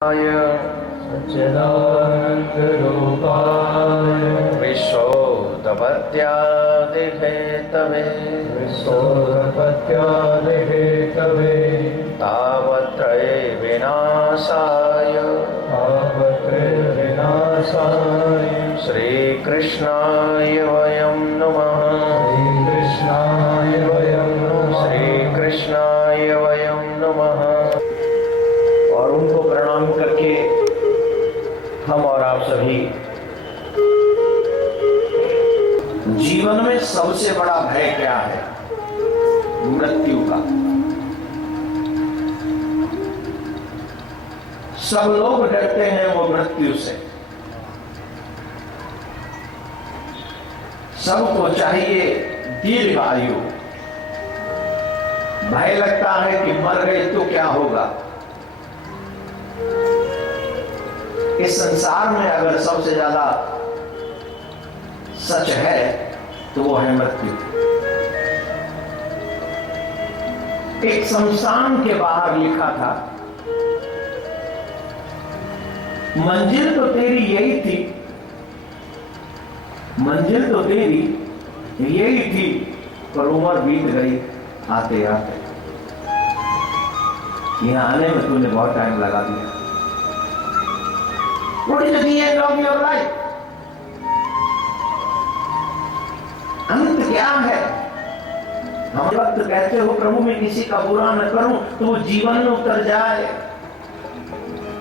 सच्चिदानन्दरूपाय विश्वोदपत्यादिहेतवे तावत्रये विनाशाय श्रीकृष्णाय वयं नमः। श्रीकृष्णाय वयं नमः। और उनको प्रणाम करके हम और आप सभी जीवन में सबसे बड़ा भय क्या है? मृत्यु का। सब लोग डरते हैं वो मृत्यु से। सबको चाहिए दीर्घ आयु। भय लगता है कि मर गए तो क्या होगा। इस संसार में अगर सबसे ज्यादा सच है तो वो है मृत्यु। एक शमशान के बाहर लिखा था, मंजिल तो तेरी यही थी, मंजिल तो तेरी यही थी, पर उम्र बीत गई आते आते। यहां आने में तूने बहुत टाइम लगा दिया। What is the end of your life? अंत क्या है? हम वक्त कहते हो प्रभु मैं किसी का बुरा न करूं तो वो जीवन में उतर जाए।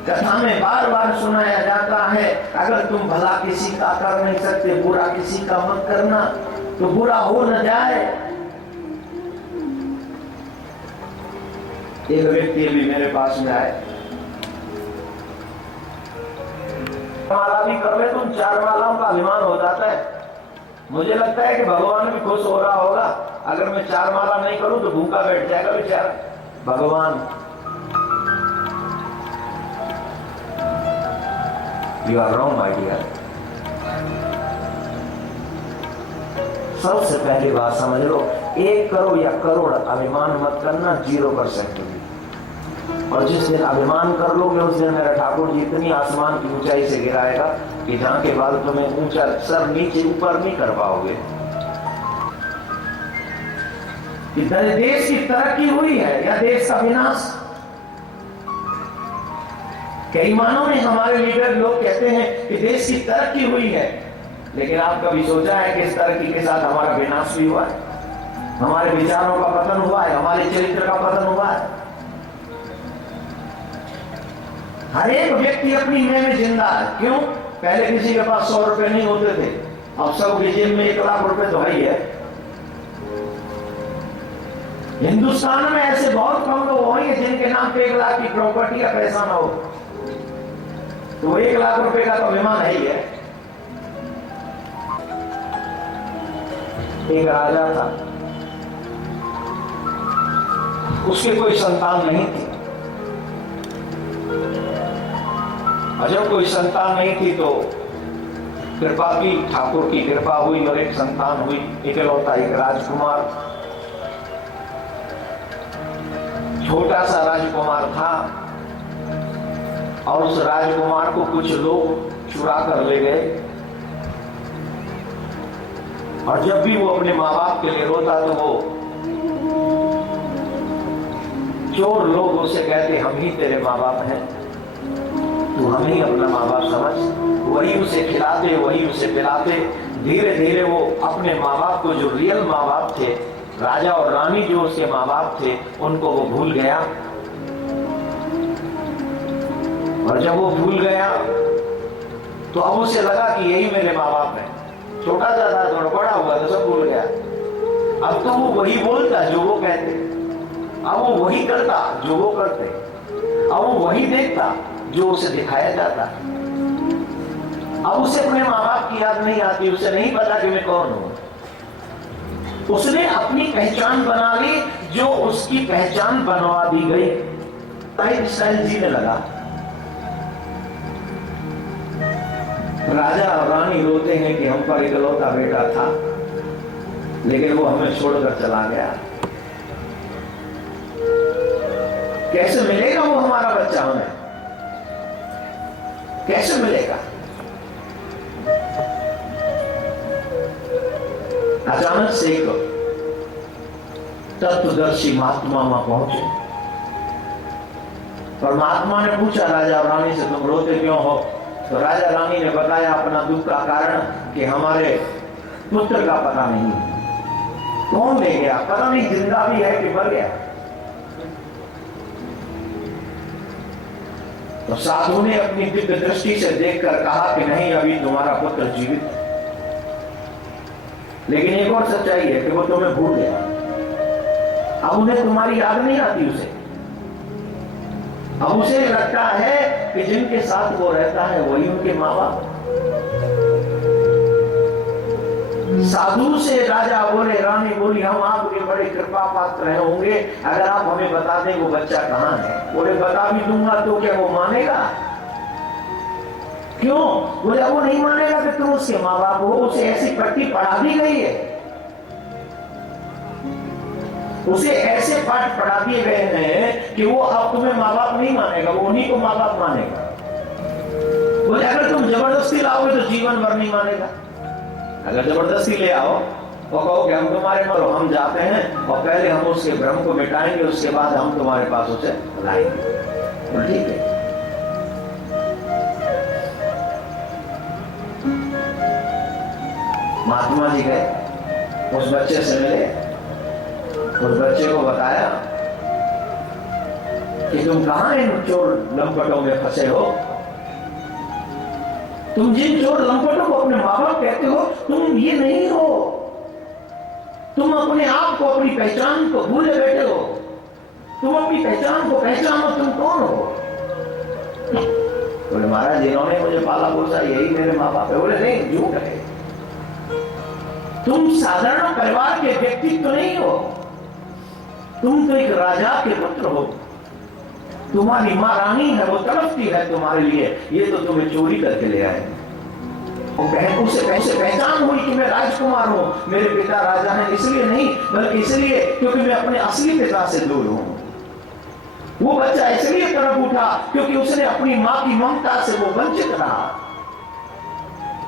कथा में बार बार सुनाया जाता है अगर तुम भला किसी का कर नहीं सकते, बुरा किसी का मत करना तो बुरा हो न जाए। एक व्यक्ति अभी मेरे पास में आए, माला भी कर ले तुम, 4 मालाओं का अभिमान हो जाता है। मुझे लगता है कि भगवान भी खुश हो रहा होगा। अगर मैं 4 माला नहीं करूं तो भूखा बैठ जाएगा बेचारा। भगवान you are wrong my dear. सबसे पहली बात समझ लो, 1 करोड़ या करोड़ अभिमान मत करना, 0% भी। और जिस दिन अभिमान कर लोगे उस दिन मेरा ठाकुर जी इतनी आसमान की ऊंचाई से गिराएगा कि जहां के बाद तुम्हें ऊंचा सर नीचे ऊपर नहीं कर पाओगे। इधर देश की तरक्की हुई है या देश का विनाश? कई मानों में हमारे लीडर लोग कहते हैं कि देश की तरक्की हुई है, लेकिन आप कभी सोचा है कि इस तरक्की के साथ हमारा विनाश भी हुआ है? हमारे विचारों का पतन हुआ है, हमारे चरित्र का पतन हुआ है। हर एक व्यक्ति अपनी में जिंदा है। क्यों? पहले किसी के पास 100 रुपए नहीं होते थे, अब सबके जेब में 1 लाख रुपए तो है। हिंदुस्तान में ऐसे बहुत कम लोग होंगे जिनके नाम पे 1 लाख की प्रॉपर्टी का पैसा ना हो, तो 1 लाख रुपए का तो अभिमान है ही है। एक राजा था, उसके कोई संतान नहीं थी। और जब कोई संतान नहीं थी तो कृपा की, ठाकुर की कृपा हुई और एक संतान हुई, इकलौता एक राजकुमार। छोटा सा राजकुमार था और उस राजकुमार को कुछ लोग चुरा कर ले गए। और जब भी वो अपने माँ बाप के लिए रोता तो वो चोर लोग उसे कहते हम ही तेरे माँ बाप हैं, तू हमें ही अपना माँ बाप समझ। वही उसे खिलाते, वही उसे पिलाते। धीरे धीरे वो अपने माँ बाप को, जो रियल माँ बाप थे, राजा और रानी जो उसके माँ बाप थे, उनको वो भूल गया। और जब वो भूल गया तो अब उसे लगा कि यही मेरे माँ बाप हैं। छोटा सा था, थोड़ा बड़ा हुआ तो सब भूल गया। अब तो वो वही बोलता जो वो कहते, अब वो वही करता जो वो करते, अब वो वही देखता जो उसे दिखाया जाता। अब उसे अपने माँ बाप की याद नहीं आती, उसे नहीं पता कि मैं कौन हूं। उसने अपनी पहचान बना ली, जो उसकी पहचान बनवा दी गई। लाइफ स्टाइल जीने लगा। राजा और रानी रोते हैं कि हम पर इकलौता बेटा था, लेकिन वो हमें छोड़कर चला गया। कैसे मिलेगा वो हमारा बच्चा हमें? कैसे मिलेगा? अचानक से एक तत्वदर्शी महात्मा वहां पहुंचे और महात्मा ने पूछा राजा रानी से, तुम रोते क्यों हो? तो राजा रानी ने बताया अपना दुख का कारण कि हमारे पुत्र का पता नहीं, कौन ले गया, पता नहीं जिंदा भी है कि मर गया। तो साधु ने अपनी दिव्य दृष्टि से देखकर कहा कि नहीं, अभी तुम्हारा पुत्र जीवित है। लेकिन एक और सच्चाई है कि वो तुम्हें भूल गया। अब उन्हें तुम्हारी याद नहीं आती उसे। अब उसे लगता है कि जिनके साथ वो रहता है वही उनके माँ बाप। साधु से राजा बोले, रानी बोली, हम आपके बड़े कृपा पात्र होंगे, अगर आप हमें बता दें वो बच्चा कहाँ है। बोले बता भी दूंगा तो क्या वो मानेगा? क्यों? बोले वो नहीं मानेगा कि तुम उसके माँ बाप हो। उसे ऐसी पट्टी पढ़ा दी गई है, उसे ऐसे पाठ पढ़ा दिए गए हैं कि वो अब तुम्हें माँ बाप नहीं मानेगा, वो उन्हीं को माँ बाप मानेगा। बोले अगर तुम जबरदस्ती लाओगे तो जीवन भर नहीं मानेगा। अगर जबरदस्ती ले आओ और कहो कि हम तुम्हारे मरो, हम जाते हैं और पहले हम उसके भ्रम को मिटाएंगे, उसके बाद हम तुम्हारे पास उसे लाएंगे। तो ठीक है। महात्मा जी गए, उस बच्चे से मिले, उस बच्चे को बताया कि तुम कहां इन चोर लंपटों में फंसे हो? तुम जिन चोर लंपटों को अपने माँ बाप कहते हो, तुम ये नहीं हो। तुम अपने आप को, अपनी पहचान को भूले बैठे हो। तुम अपनी पहचान को पहचानो, तुम कौन हो? बोले महाराज, जिन्होंने मुझे पाला पोसा यही मेरे माँ बाप है। बोले नहीं, झूठ है। तुम साधारण परिवार के व्यक्तित्व तो नहीं हो, तुम तो एक राजा के पुत्र हो। तुम्हारी माँ रानी है, वो तड़पती है तुम्हारे लिए, ये तो तुम्हें चोरी करके ले आए। उसे पहचान हुई कि मैं राजकुमार हूं, मेरे पिता राजा हैं, इसलिए नहीं बल्कि इसलिए क्योंकि मैं अपने असली पिता से दूर हूं। वो बच्चा इसलिए तड़प उठा क्योंकि उसने अपनी माँ की ममता से वो वंचित रहा।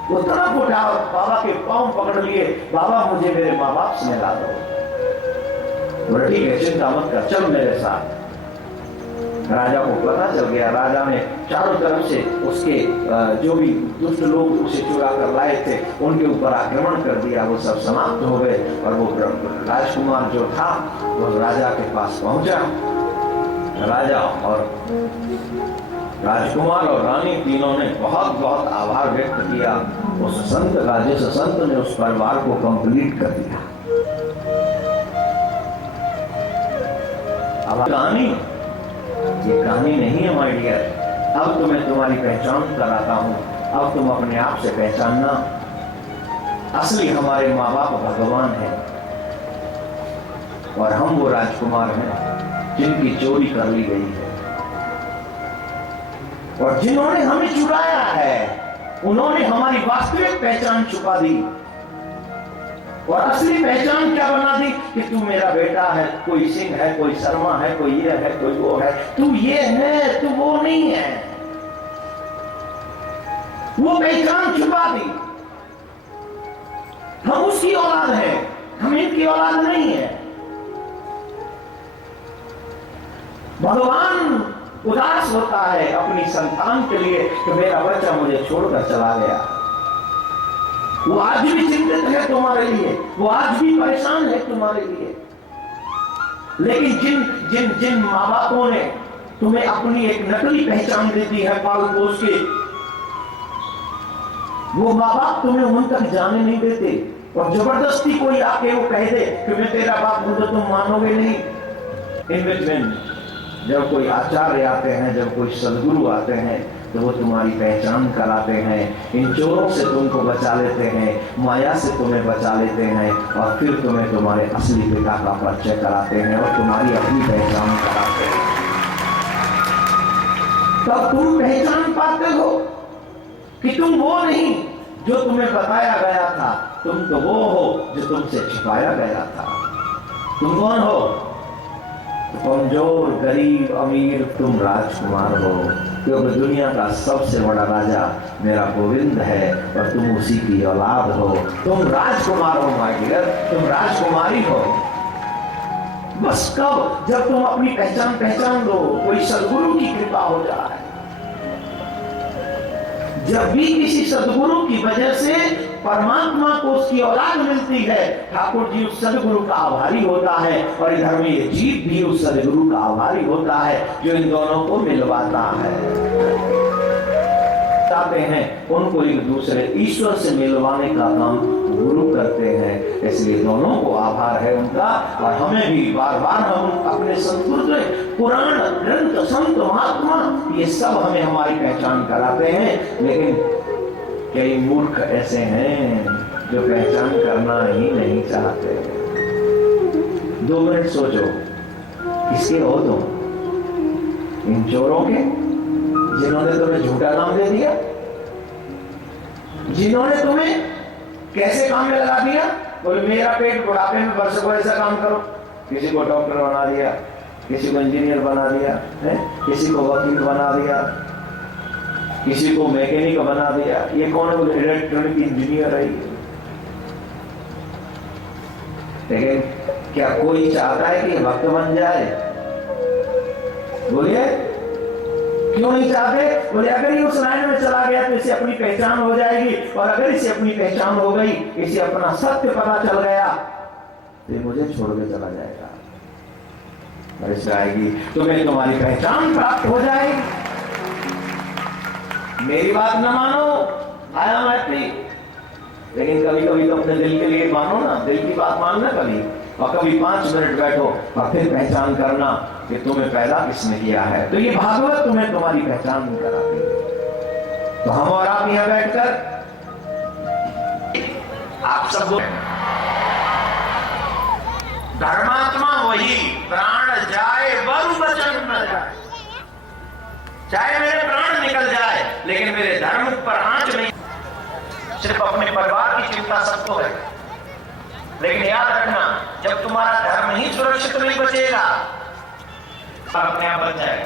वो तड़प उठा और बाबा के पांव पकड़ लिए, बाबा मुझे मेरे माँ बाप से मिला दो। बोले ठीक है, चिंता मत कर, चल मेरे साथ। राजा को पता चल गया। राजा ने चारों तरफ से उसके जो भी दुष्ट लोग उसे चुरा कर लाए थे उनके ऊपर आक्रमण कर दिया। वो सब समाप्त हो गए और वो राजकुमार जो था वो राजा के पास पहुंचा। राजा और राजकुमार और रानी तीनों ने बहुत बहुत आभार व्यक्त किया उस संत का, जिस संत ने उस परिवार को कंप्लीट कर दिया। अब कहानी, ये कहानी नहीं है माय डियर। अब तो मैं तुम्हारी पहचान कराता हूं। अब तुम अपने आप से पहचानना, असली हमारे माँ बाप भगवान हैं और हम वो राजकुमार हैं जिनकी चोरी कर ली गई है। और जिन्होंने हमें चुराया है उन्होंने हमारी वास्तविक पहचान छुपा दी और असली पहचान क्या बना दी कि तू मेरा बेटा है, कोई सिंह है, कोई शर्मा है, कोई ये है, कोई वो है। तू ये है, तू वो नहीं है। वो पहचान छुपा दी। हम उसकी औलाद हैं, हम इनकी औलाद नहीं है। भगवान उदास होता है अपनी संतान के लिए कि मेरा बच्चा मुझे छोड़कर चला गया। वो आज भी चिंतित है तुम्हारे लिए, वो आज भी परेशान है तुम्हारे लिए। लेकिन जिन जिन जिन माँ बापों ने तुम्हें अपनी एक नकली पहचान दे दी है पाल पोस के, वो माँ बाप तुम्हें उन तक जाने नहीं देते और जबरदस्ती कोई आके वो कह दे कि मैं तेरा बाप हूं, तो तुम मानोगे नहीं। इन बिटवीन जब कोई आचार्य आते हैं, जब कोई सदगुरु आते हैं, तो वो तुम्हारी पहचान कराते हैं। इन चोरों से तुमको बचा लेते हैं, माया से तुम्हें बचा लेते हैं और फिर तुम्हें तुम्हारे असली पिता का परिचय कराते हैं और तुम्हारी अपनी पहचान कराते हैं। तब तुम पहचान पाते हो कि तुम वो नहीं जो तुम्हें बताया गया था, तुम तो वो हो जो तुमसे छिपाया गया था। तुम कौन हो? कमजोर, गरीब, अमीर, तुम राजकुमार हो। क्योंकि दुनिया का सबसे बड़ा राजा मेरा गोविंद है और तुम उसी की औलाद हो। तुम राजकुमार हो माय डियर, तुम राजकुमारी हो। बस कब? जब तुम अपनी पहचान दो, कोई सदगुरु की कृपा हो जाए। जब भी किसी सदगुरु की वजह से परमात्मा को उसकी औलाद मिलती है, ठाकुर जी उस सदगुरु का आभारी होता है और इधर में ये जीव भी उस सदगुरु का आभारी होता है जो इन दोनों को मिलवाता है। चाहते हैं उनको एक दूसरे ईश्वर से मिलवाने का काम गुरु करते हैं, इसलिए दोनों को आभार है उनका। और हमें भी बार बार हम अपने संस्कृत पुराण ग्रंथ संत महात्मा ये सब हमें हमारी पहचान कराते हैं, लेकिन कई मूर्ख ऐसे हैं जो पहचान करना ही नहीं चाहते। 2 मिनट सोचो, किसके हो तुम? इन चोरों के जिन्होंने तुम्हें झूठा नाम दे दिया, जिन्होंने तुम्हें कैसे काम में लगा दिया, बोले मेरा पेट बुढ़ापे में भर सको ऐसा काम करो। किसी को डॉक्टर बना दिया, किसी को इंजीनियर बना दिया है, किसी को वकील बना दिया, किसी को मैकेनिक बना दिया। ये कौन है? इलेक्ट्रॉनिक इंजीनियर है। लेकिन क्या कोई चाहता है कि भक्त बन जाए? बोलिए, क्यों नहीं चाहते? बोले अगर ये उस लाइन में चला गया तो इसे अपनी पहचान हो जाएगी, और अगर इसे अपनी पहचान हो गई, इसे अपना सत्य पता चल गया, तो मुझे छोड़ के चला जाएगा। ऐसा आएगी तुम्हें तुम्हारी पहचान प्राप्त हो जाएगी। मेरी बात न मानो, आया मैत्री, लेकिन कभी कभी तो अपने दिल के लिए मानो ना, दिल की बात मानना कभी, और कभी 5 मिनट बैठो और फिर पहचान करना कि तुम्हें पैदा किसने किया है। तो ये भागवत तुम्हें तुम्हारी पहचान कराती है। तो हम और आप यहां बैठकर आप सब धर्मात्मा वही, प्राण जाए वरु वचन न जाए। चाहे मेरे प्राण निकल जाए लेकिन मेरे धर्म पर आंच नहीं। सिर्फ अपने परिवार की चिंता सबको है, लेकिन याद रखना जब तुम्हारा धर्म ही सुरक्षित नहीं बचेगा, अपने आप बच जाएगा।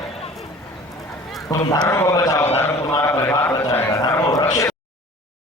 तुम धर्म को बचाओ, धर्म तुम्हारा परिवार बचाएगा। धर्म रक्षित